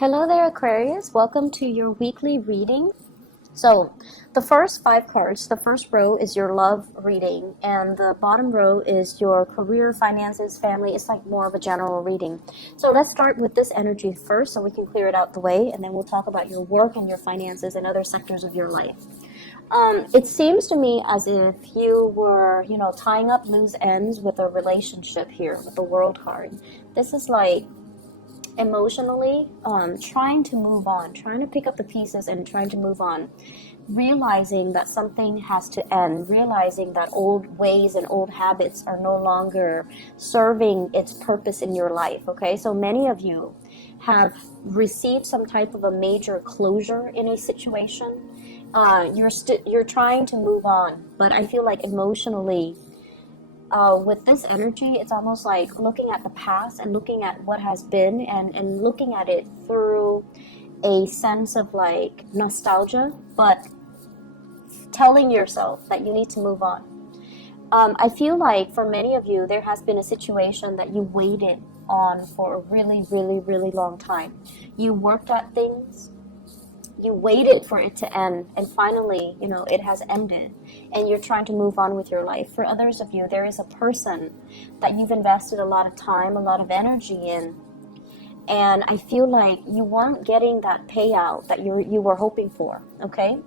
Hello there, Aquarius. Welcome to your weekly reading. So, the first 5 cards, the first row is your love reading, and the bottom row is your career, finances, family. It's like more of a general reading. So, let's start with this energy first so we can clear it out the way, and then we'll talk about your work and your finances and other sectors of your life. It seems to me as if you were, tying up loose ends with a relationship here with the World card. This is like emotionally trying to move on, trying to pick up the pieces and trying to move on, realizing that something has to end, realizing that old ways and old habits are no longer serving its purpose in your life. Okay, so many of you have received some type of a major closure in a situation. You're trying to move on, but I feel like emotionally, with this energy, it's almost like looking at the past and looking at what has been and looking at it through a sense of like nostalgia, but telling yourself that you need to move on. I feel like for many of you, there has been a situation that you waited on for a really, really, really long time. You worked at things. You waited for it to end, and finally, it has ended, and you're trying to move on with your life. For others of you, there is a person that you've invested a lot of time, a lot of energy in, and I feel like you weren't getting that payout that you were hoping for, okay?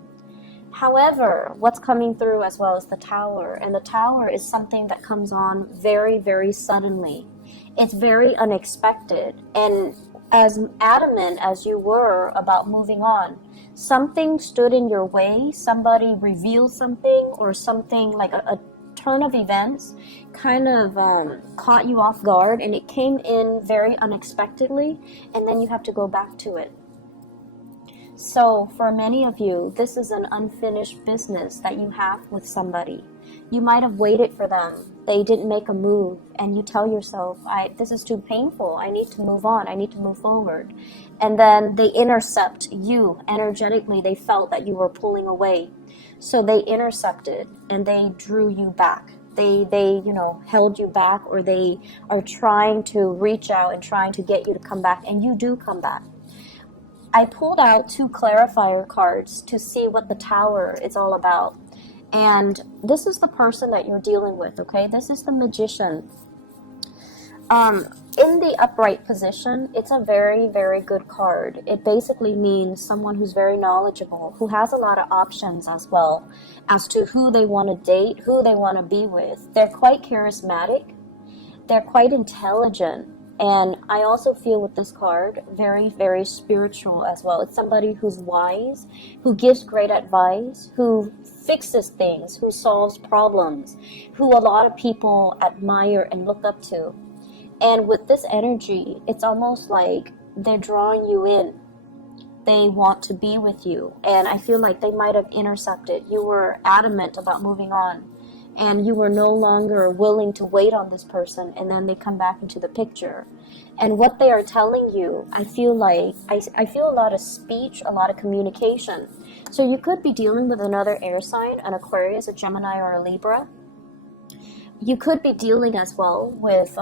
However, what's coming through as well is the Tower, and the Tower is something that comes on very, very suddenly. It's very unexpected, and as adamant as you were about moving on, something stood in your way, somebody revealed something, or something like a turn of events kind of caught you off guard, and it came in very unexpectedly, and then you have to go back to it. So for many of you, this is an unfinished business that you have with somebody. You might have waited for them. They didn't make a move, and you tell yourself, this is too painful. I need to move on. I need to move forward. And then they intercept you energetically. They felt that you were pulling away. So they intercepted and they drew you back. They held you back, or they are trying to reach out and trying to get you to come back, and you do come back. I pulled out 2 clarifier cards to see what the Tower is all about. And this is the person that you're dealing with, okay? This is the Magician. In the upright position, it's a very, very good card. It basically means someone who's very knowledgeable, who has a lot of options as well as to who they want to date, who they want to be with. They're quite charismatic. They're quite intelligent. And I also feel with this card, very, very spiritual as well. It's somebody who's wise, who gives great advice, who fixes things, who solves problems, who a lot of people admire and look up to. And with this energy, it's almost like they're drawing you in. They want to be with you. And I feel like they might have intercepted. You were adamant about moving on, and you were no longer willing to wait on this person, and then they come back into the picture. And what they are telling you, I feel like, I feel a lot of speech, a lot of communication. So you could be dealing with another air sign, an Aquarius, a Gemini, or a Libra. You could be dealing as well with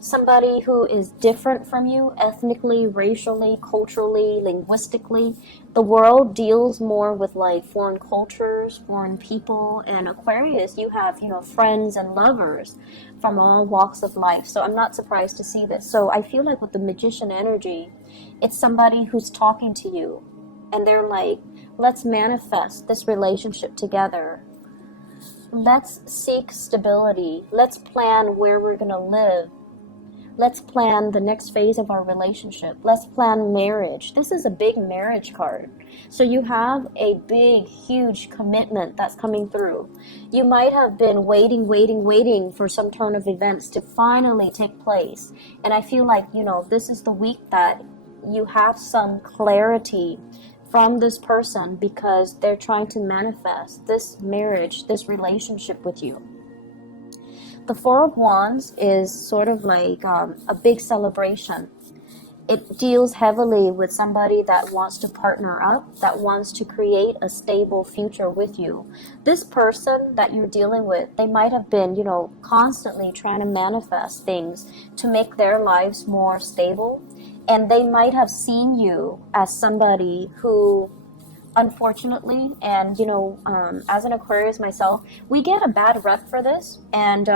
somebody who is different from you, ethnically, racially, culturally, linguistically. The world deals more with like foreign cultures, foreign people, and Aquarius, you have, friends and lovers from all walks of life. So I'm not surprised to see this. So I feel like with the Magician energy, it's somebody who's talking to you, and they're like, let's manifest this relationship together. Let's seek stability. Let's plan where we're going to live. Let's plan the next phase of our relationship. Let's plan marriage. This is a big marriage card. So you have a big, huge commitment that's coming through. You might have been waiting for some turn of events to finally take place. And I feel like, this is the week that you have some clarity from this person, because they're trying to manifest this marriage, this relationship with you. The Four of Wands is sort of like a big celebration. It deals heavily with somebody that wants to partner up, that wants to create a stable future with you. This person that you're dealing with, they might have been, constantly trying to manifest things to make their lives more stable. And they might have seen you as somebody who, unfortunately, and as an Aquarius myself, we get a bad rep for this, and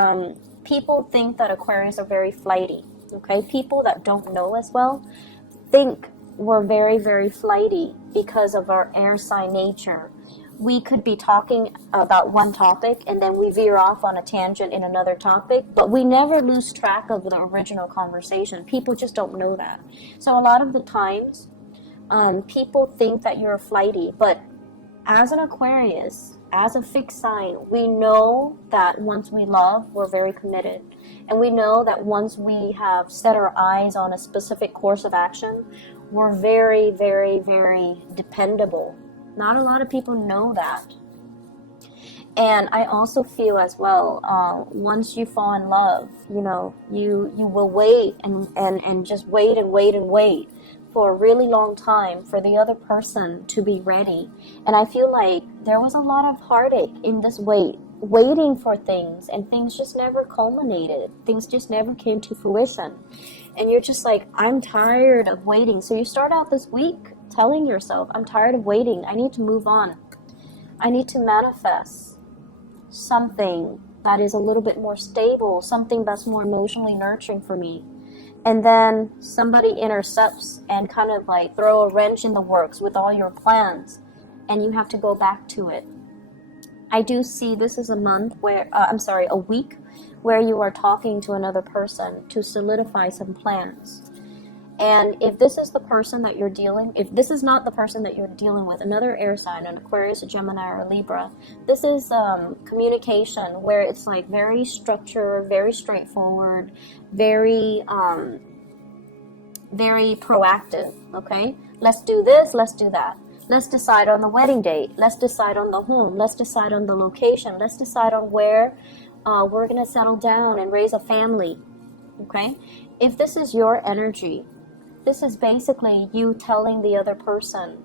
people think that Aquarius are very flighty. Okay, people that don't know as well think we're very, very flighty because of our air sign nature. We could be talking about one topic and then we veer off on a tangent in another topic, but we never lose track of the original conversation. People just don't know that. So a lot of the times, people think that you're flighty, but as an Aquarius, as a fixed sign, we know that once we love, we're very committed. And we know that once we have set our eyes on a specific course of action, we're very, very, very dependable. Not a lot of people know that. And I also feel as well, once you fall in love, you will wait and just wait and wait and wait for a really long time for the other person to be ready. And I feel like there was a lot of heartache in this waiting for things, and things just never culminated. Things just never came to fruition. And you're just like, I'm tired of waiting. So you start out this week telling yourself, I'm tired of waiting. I need to move on. I need to manifest something that is a little bit more stable, something that's more emotionally nurturing for me. And then somebody intercepts and kind of like throw a wrench in the works with all your plans, and you have to go back to it. I do see this is a a week where you are talking to another person to solidify some plans. And if this is the person that if this is not the person that you're dealing with, another air sign, an Aquarius, a Gemini, or a Libra, this is communication where it's like very structured, very straightforward, very, very proactive, okay? Let's do this, let's do that. Let's decide on the wedding date. Let's decide on the home. Let's decide on the location. Let's decide on where we're going to settle down and raise a family, okay? If this is your energy, this is basically you telling the other person,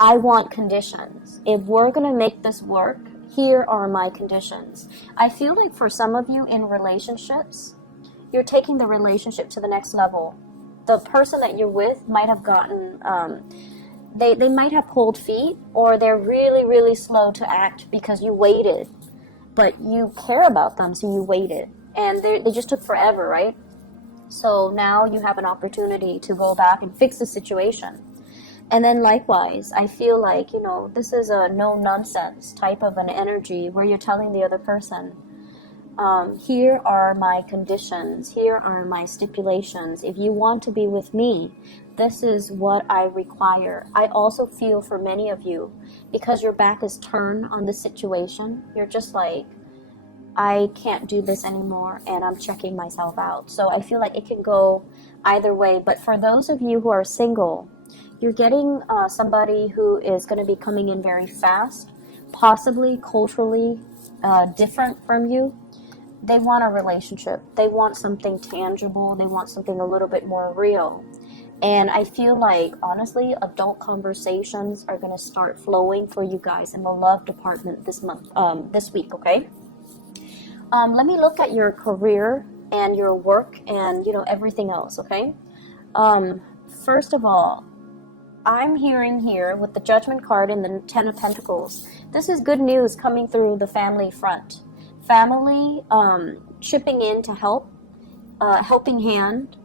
I want conditions. If we're going to make this work, here are my conditions. I feel like for some of you in relationships, you're taking the relationship to the next level. The person that you're with might have gotten, they might have cold feet, or they're really, really slow to act because you waited. But you care about them, so you waited. And they just took forever, right? So now you have an opportunity to go back and fix the situation. And then likewise, I feel like, this is a no-nonsense type of an energy where you're telling the other person, here are my conditions, here are my stipulations. If you want to be with me, this is what I require. I also feel for many of you, because your back is turned on the situation, you're just like, I can't do this anymore, and I'm checking myself out. So I feel like it can go either way. But for those of you who are single, you're getting somebody who is going to be coming in very fast, possibly culturally different from you. They want a relationship. They want something tangible. They want something a little bit more real. And I feel like, honestly, adult conversations are going to start flowing for you guys in the love department this week, okay? Let me look at your career and your work and, everything else, okay? First of all, I'm hearing here with the Judgment card and the Ten of Pentacles, this is good news coming through the family front. Family chipping in to help, helping hand,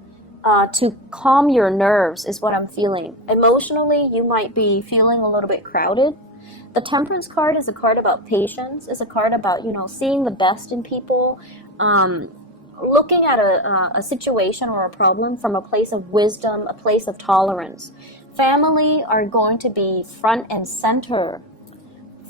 to calm your nerves is what I'm feeling. Emotionally, you might be feeling a little bit crowded. The Temperance card is a card about patience. It's a card about, seeing the best in people, looking at a situation or a problem from a place of wisdom, a place of tolerance. Family are going to be front and center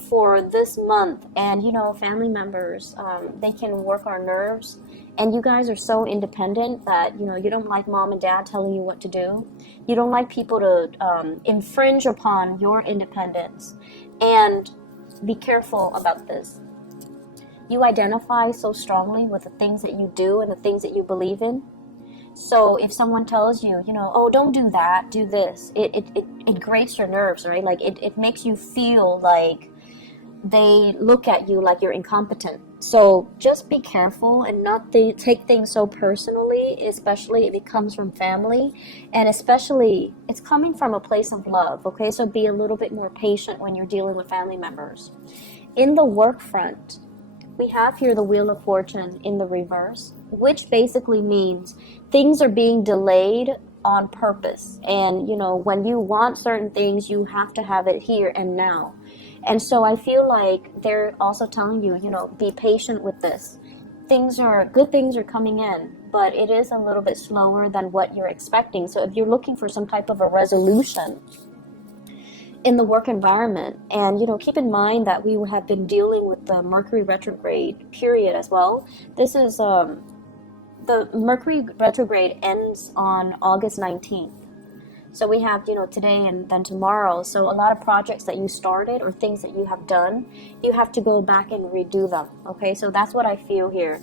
for this month. And, family members, they can work our nerves. And you guys are so independent that, you don't like mom and dad telling you what to do. You don't like people to infringe upon your independence. And be careful about this. You identify so strongly with the things that you do and the things that you believe in. So if someone tells you, oh, don't do that, do this, it grates your nerves, right? Like it makes you feel like they look at you like you're incompetent. So just be careful and not take things so personally, especially if it comes from family, and especially it's coming from a place of love, okay? So be a little bit more patient when you're dealing with family members. In the work front, we have here the Wheel of Fortune in the reverse, which basically means things are being delayed on purpose. And, you know, when you want certain things, you have to have it here and now. And so I feel like they're also telling you, you know, be patient with this. Good things are coming in, but it is a little bit slower than what you're expecting. So if you're looking for some type of a resolution in the work environment, and, you know, keep in mind that we have been dealing with the Mercury retrograde period as well. This is, the Mercury retrograde ends on August 19th. So we have, you know, today and then tomorrow. So a lot of projects that you started or things that you have done, you have to go back and redo them. Okay, so that's what I feel here.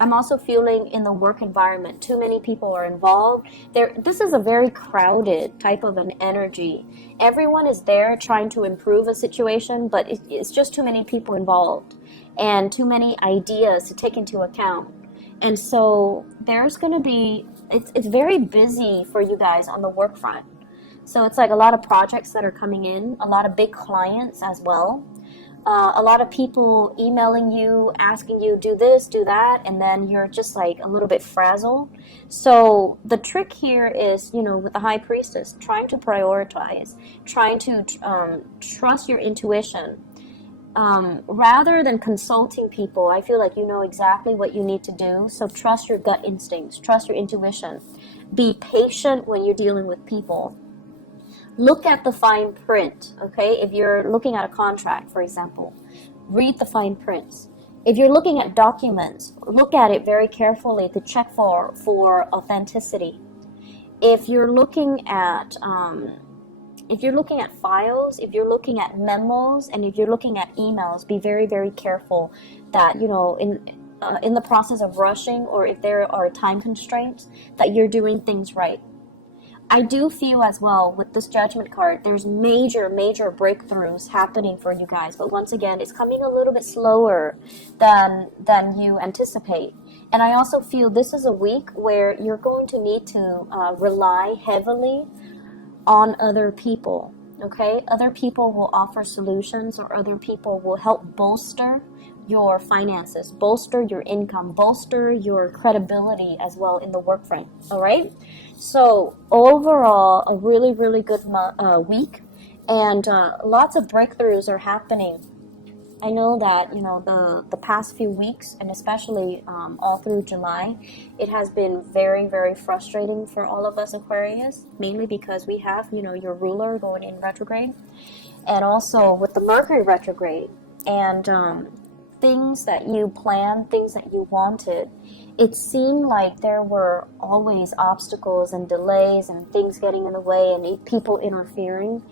I'm also feeling in the work environment, too many people are involved. This is a very crowded type of an energy. Everyone is there trying to improve a situation, but it's just too many people involved and too many ideas to take into account. And so there's going to be, it's very busy for you guys on the work front. So it's like a lot of projects that are coming in, a lot of big clients as well. A lot of people emailing you, asking you, do this, do that, and then you're just like a little bit frazzled. So the trick here is, you know, with the High Priestess, trying to prioritize, trying to trust your intuition. Rather than consulting people, I feel like you know exactly what you need to do. So trust your gut instincts, trust your intuition. Be patient when you're dealing with people. Look at the fine print, okay? If you're looking at a contract, for example, read the fine prints. If you're looking at documents, look at it very carefully to check for authenticity. If you're looking at files, if you're looking at memos, and if you're looking at emails, be very, very careful that, you know, in the process of rushing, or if there are time constraints, that you're doing things right. I do feel as well with this Judgment card, there's major, major breakthroughs happening for you guys. But once again, it's coming a little bit slower than you anticipate. And I also feel this is a week where you're going to need to rely heavily on other people, okay? Other people will offer solutions, or other people will help bolster your finances, bolster your income, bolster your credibility as well in the work front, all right? So overall, a really, really good week, and lots of breakthroughs are happening. I know that, you know, the past few weeks, and especially all through July, it has been very, very frustrating for all of us Aquarius, mainly because we have, you know, your ruler going in retrograde, and also with the Mercury retrograde, and things that you planned, things that you wanted, it seemed like there were always obstacles and delays and things getting in the way and people interfering.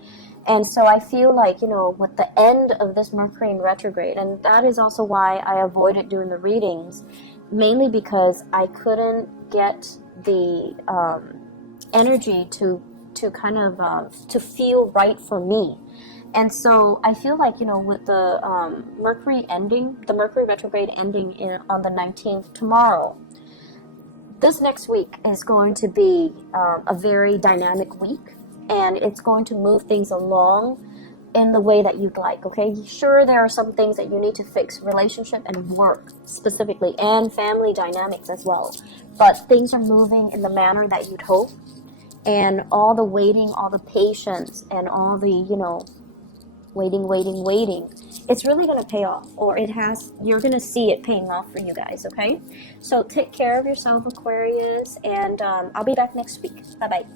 And so I feel like, you know, with the end of this Mercury in retrograde, and that is also why I avoided doing the readings, mainly because I couldn't get the energy to kind of to feel right for me. And so I feel like, you know, with the Mercury ending, the Mercury retrograde ending on the 19th tomorrow, this next week is going to be a very dynamic week, and it's going to move things along in the way that you'd like, okay? Sure, there are some things that you need to fix, relationship and work specifically, and family dynamics as well, but things are moving in the manner that you'd hope, and all the waiting, all the patience, and all the, you know, waiting, it's really going to pay off, or you're going to see it paying off for you guys, okay? So take care of yourself, Aquarius, and I'll be back next week. Bye-bye.